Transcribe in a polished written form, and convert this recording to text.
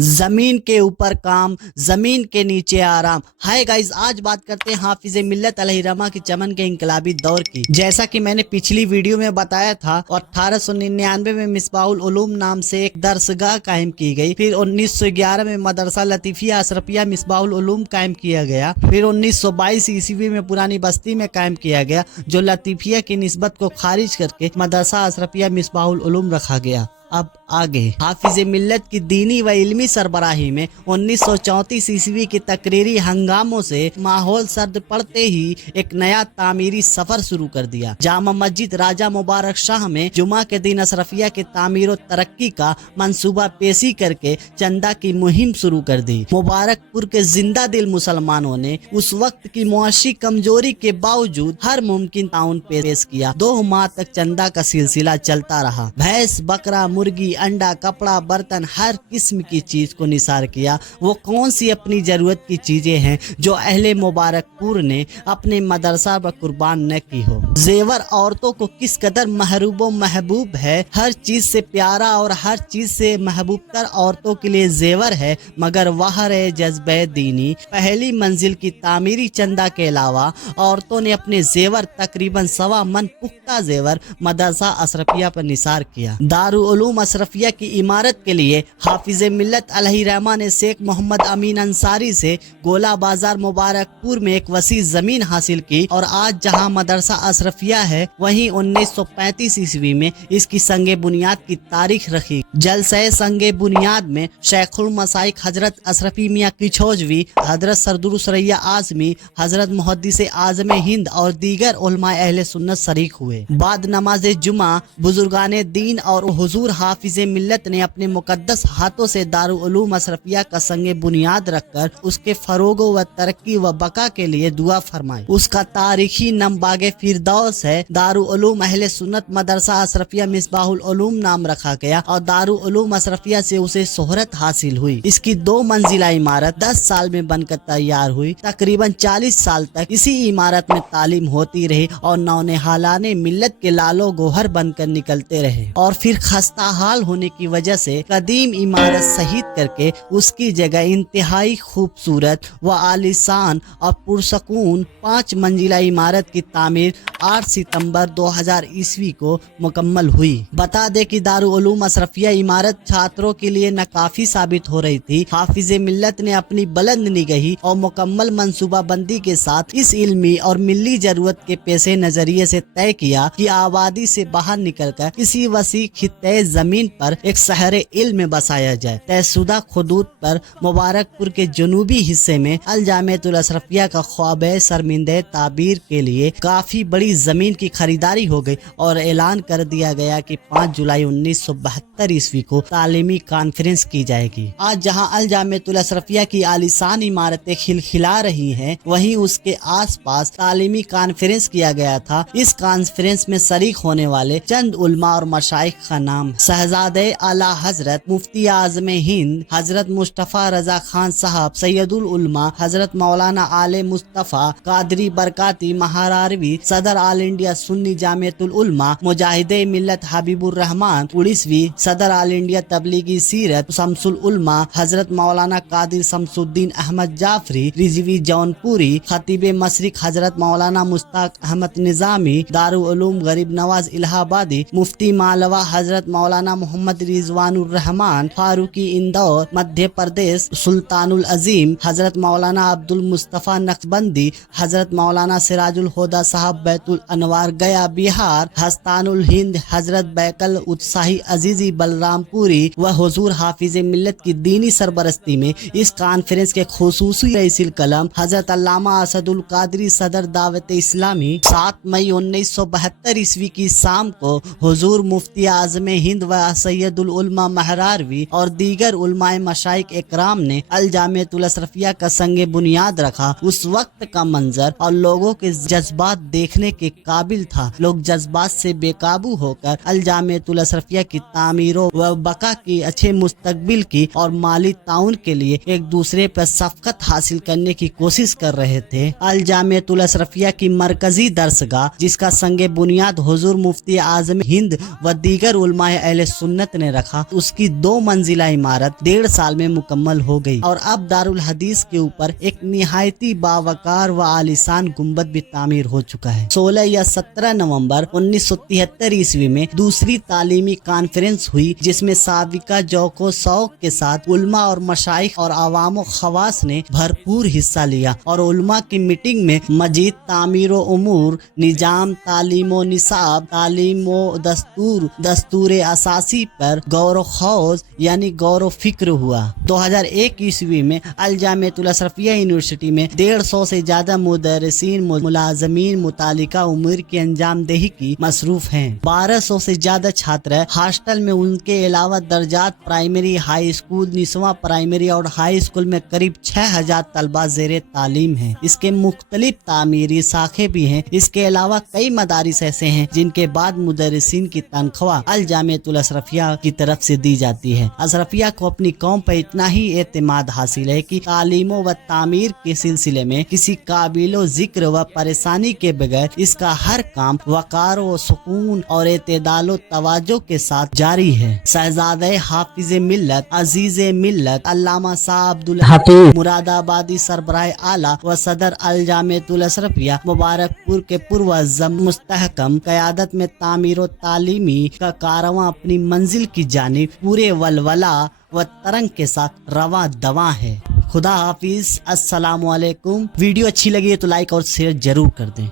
जमीन के ऊपर काम, जमीन के नीचे आराम। हाय गाइस, आज बात करते हैं हाफिज मिल्लत अलैहिर्रहमा की चमन के इंकलाबी दौर की। जैसा कि मैंने पिछली वीडियो में बताया था, 1899 में मिसबाहुल उलूम नाम से एक दरसगाह कायम की गई। फिर 1911 में मदरसा लतीफिया अशरफिया मिसबाहुल उलूम कायम किया गया। फिर 1922 ईस्वी में पुरानी बस्ती में कायम किया गया, जो लतीफिया की निस्बत को खारिज करके मदरसा अशरफिया मिसबाहुल उलूम रखा गया। अब आगे हाफिज मिल्लत की दीनी व इल्मी सरबराही में 1934 ईस्वी के तकरीरी हंगामों से माहौल सर्द पड़ते ही एक नया तामीरी सफर शुरू कर दिया। जामा मस्जिद राजा मुबारक शाह में जुमा के दिन अशरफिया के तामीर व तरक्की का मंसूबा पेशी करके चंदा की मुहिम शुरू कर दी। मुबारकपुर के जिंदा दिल मुसलमानों ने उस वक्त की मुआशी कमजोरी के बावजूद हर मुमकिन ताउन पेश किया। 2 माह तक चंदा का सिलसिला चलता रहा। भैंस, बकरा, मुर्गी, अंडा, कपड़ा, बर्तन, हर किस्म की चीज को निसार किया। वो कौन सी अपनी जरूरत की चीजें हैं जो अहले मुबारकपुर ने अपने मदरसा पर कुर्बान न की हो। जेवर औरतों को किस कदर महबूब है, हर चीज से प्यारा और हर चीज से महबूब तर औरतों के लिए जेवर है, मगर वह रहे जज्बे दीनी। पहली मंजिल की तामीरी चंदा के अलावा औरतों ने अपने जेवर तकरीबन 1.25 मन पुख्ता जेवर मदरसा अशरफिया पर निसार किया। दारुल उलूम अशरफिया की इमारत के लिए हाफिज मिल्लत अलैहिर्रहमा ने शेख मोहम्मद अमीन अंसारी से गोला बाजार मुबारकपुर में एक वसी जमीन हासिल की, और आज जहां मदरसा अशरफिया है, वहीं 1935 ईस्वी में इसकी संगे बुनियाद की तारीख रखी। जलसे संगे बुनियाद में शेखुल मसाइक हजरत अशरफी मियाँ किछोजवी, हजरत सरदुर सरैया आजमी, हजरत मुहद्दिस आजम हिंद और दीगर उलमा अहले सुन्नत शरीक हुए। बाद नमाज जुमा बुजुर्गाने दीन और हुजूर हाफिज मिल्लत ने अपने मुकद्दस हाथों से दारुल उलूम अशरफिया का संगे बुनियाद रखकर उसके फरोग व तरक्की व बका के लिए दुआ फरमाई। उसका तारीखी नाम बागे फिरदौस है। दारुल उलूम अहले सुन्नत मदरसा अशरफिया मिसबाहुल उलूम नाम रखा गया और दारुल उलूम अशरफिया से उसे शोहरत हासिल हुई। इसकी 2 मंजिला इमारत 10 साल में बनकर तैयार हुई। तकरीबन 40 साल तक इसी इमारत में तालीम होती रही और नौनिहालाने मिल्लत के लालो गोहर बनकर निकलते रहे, और फिर खस्ता हाल होने की वजह से कदीम इमारत शहीद करके उसकी जगह इंतहाई खूबसूरत व आलीशान और पुरसकून 5 मंजिला इमारत की तामीर 8 सितंबर 2000 ईस्वी को मुकम्मल हुई। बता दे कि दारुल उलूम अशरफिया इमारत छात्रों के लिए नाकाफी साबित हो रही थी। हाफिज मिल्लत ने अपनी बुलंद निगही और मुकम्मल मंसूबा बंदी के साथ इस इल्मी और मिली जरूरत के पेशे नजरिए से तय किया कि आबादी से बाहर निकलकर किसी वसी खित्ते जमीन पर एक शहर इल्म में बसाया जाए। तयशुदा खुदूद पर मुबारकपुर के जनूबी हिस्से में अल जामियतुल अशरफिया का ख्वाब शर्मिंदे ताबीर के लिए काफी बड़ी जमीन की खरीदारी हो गई और ऐलान कर दिया गया कि 5 जुलाई 1972 ईस्वी को तालीमी कॉन्फ्रेंस की जाएगी। आज जहां अल जामियतुल अशरफिया की आलीशान इमारतें खिलखिला रही हैं, वहीं उसके आसपास तालीमी कॉन्फ्रेंस किया गया था। इस कॉन्फ्रेंस में शरीक होने वाले चंद उलमा और मशाइख का नाम शहजादे आला हजरत मुफ्ती आजम हिंद हजरत मुस्तफा रजा खान साहब, सैयदुल उलमा हजरत मौलाना आले मुस्तफा कादरी बरकाती महारारवी, सदर ऑल इंडिया सुन्नी जामियतुल उलमा मुजाहिदे मिल्लत हबीबुर रहमान उड़ीसवी, सदर ऑल इंडिया तबलीगी सीरत शमसुल उलमा हजरत मौलाना कादिर शमसुद्दीन अहमद जाफरी रिजवी जौनपुरी, खतीबे मशरिक हजरत मौलाना मुश्ताक अहमद निजामी, दारुल उलूम गरीब नवाज इलाहाबादी, मुफ्ती मालवा हजरत मौलाना मोहम्मद रिजवानुर रहमान फारूकी इंदौर मध्य प्रदेश, सुल्तानुल अजीम हजरत मौलाना अब्दुल मुस्तफा नक्शबंदी, हजरत मौलाना सिराजुल हुदा साहब बैतुल अनवार गया बिहार, हस्तानुल हिंद हजरत बैकल उत्साही अजीजी बलरामपुरी व हुजूर हाफिज मिल्लत की दीनी सरबरस्ती में इस कॉन्फ्रेंस के खुसूसी रईसुल कलम हजरत अल्लामा असदुल कादरी सदर दावत इस्लामी 7 मई 1972 ईस्वी की शाम को हुजूर मुफ्ती आजम हिंद व सैयदुल उलमा महरारवी और दीगर उलमाए मशाइख इकराम ने अल जामियतुल अशरफिया का संगे बुनियाद रखा। उस वक्त का मंजर और लोगों के जज्बात देखने के काबिल था। लोग जज्बात से बेकाबू होकर अल जामियतुल अशरफिया की तामीरों व बका की अच्छे मुस्तकबिल की और माली ताउन के लिए एक दूसरे पर शफकत हासिल करने की कोशिश कर रहे थे। अल जामियतुल अशरफिया की मरकजी दरसगाह, जिसका संगे बुनियाद हुजूर मुफ्ती आजम हिंद व दीगर उलमाए अहले सुन्नत ने रखा, उसकी 2 मंजिला इमारत 1.5 साल में मुकम्मल हो गई और अब दारुल हदीस के ऊपर एक निहायती बावकार व आलिशान गुंबद भी तामीर हो चुका है। 16 या 17 नवंबर 1973 ईस्वी में दूसरी तालीमी कॉन्फ्रेंस हुई, जिसमें साबिका जौको शौक के साथ उल्मा और मशाइख और अवाम खवास ने भरपूर हिस्सा लिया और उल्मा की मीटिंग में मजीद तामीर उमूर, निजाम, तालीमो निसाब, तालीमो दस्तूर, दस्तूर असासी पर गौर खौज यानी गौर फिक्र हुआ। 2001 ईस्वी में अल जामिअतुल अशरफिया यूनिवर्सिटी में 150 से ज्यादा मुदर्रिसीन मुलाजमीन मुतालिका उम्र की अंजामदेही की मसरूफ हैं। 1200 से ज्यादा छात्र हॉस्टल में, उनके अलावा दर्जात primary, high school, Niswa primary और हाई स्कूल में करीब 6000 तलबा ज़ेरे तालीम हैं। इसके मुख्तलिफ तामीरी शाखे भी हैं। इसके अलावा कई मदारिस ऐसे हैं जिनके बाद मुदर्रिसीन की तनख्वाह अल जामिअतुल अशरफिया की तरफ से दी जाती है। अशरफिया को अपनी कौम पर इतना ही एतमाद हासिल है कि तालीमो व तामीर के सिलसिले में किसी काबिलो जिक्र व परेशानी के बगैर इसका हर काम वकार व सुकून और एतदालो तवाजो के साथ जारी है। शहजादे हाफिज मिल्लत, अजीज मिल्लत अल्लामा शाह अब्दुल हफीज मुरादाबादी सरबराह आला व सदर अल जामिअतुल अशरफिया मुबारकपुर के पूर्व मुस्तहकम क़यादत में तामीर तालीमी का कारवां अपनी मंजिल की जानिब पूरे वलवला व तरंग के साथ रवा दवा है। खुदा हाफिज, अस्सलामु अलैकुम। वीडियो अच्छी लगी है तो लाइक और शेयर जरूर कर दें।